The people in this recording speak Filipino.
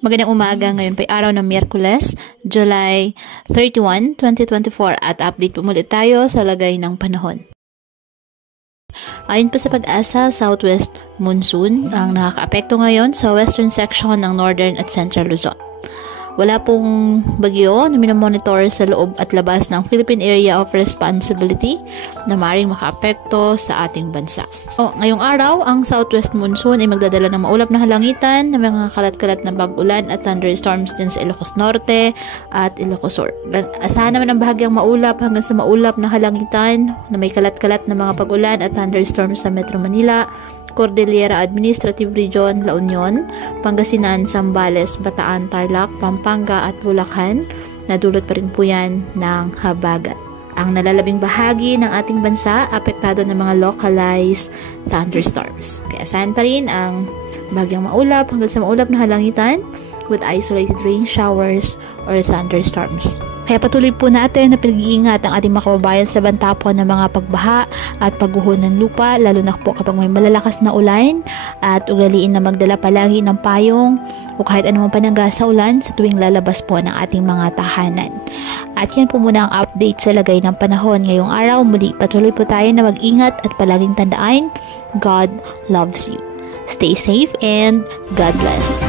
Magandang umaga, ngayon pa araw ng Miyerkules, July 31, 2024 at update po muli tayo sa lagay ng panahon. Ayon po sa Pag-asa, southwest monsoon ang nakakaapekto ngayon sa western section ng northern at central Luzon. Wala pong bagyo na minomonitor sa loob at labas ng Philippine Area of Responsibility na maaaring makaapekto sa ating bansa. Ngayong araw, ang southwest monsoon ay magdadala ng maulap na halangitan na mga kalat-kalat na pag-ulan at thunderstorms din sa Ilocos Norte at Ilocos Sur. Asahan naman ang bahagyang maulap hanggang sa maulap na halangitan na may kalat-kalat na mga pag-ulan at thunderstorms sa Metro Manila, Cordillera Administrative Region, La Union, Pangasinan, Zambales, Bataan, Tarlac, Pampanga at Bulacan. Nadulot pa rin po yan ng habagat. Ang nalalabing bahagi ng ating bansa apektado ng mga localized thunderstorms. Kaya saan pa rin ang bahagyang maulap hanggang sa maulap na halangitan with isolated rain showers or thunderstorms. Kaya patuloy po natin na pinag-iingat ang ating mga kababayan sa banta po ng mga pagbaha at pagguho ng lupa, lalo na po kapag may malalakas na ulan, at ugaliin na magdala palagi ng payong o kahit anumang panangga sa ulan sa tuwing lalabas po ng ating mga tahanan. At yan po muna ang update sa lagay ng panahon ngayong araw. Muli patuloy po tayo na mag-ingat at palaging tandaan, God loves you. Stay safe and God bless.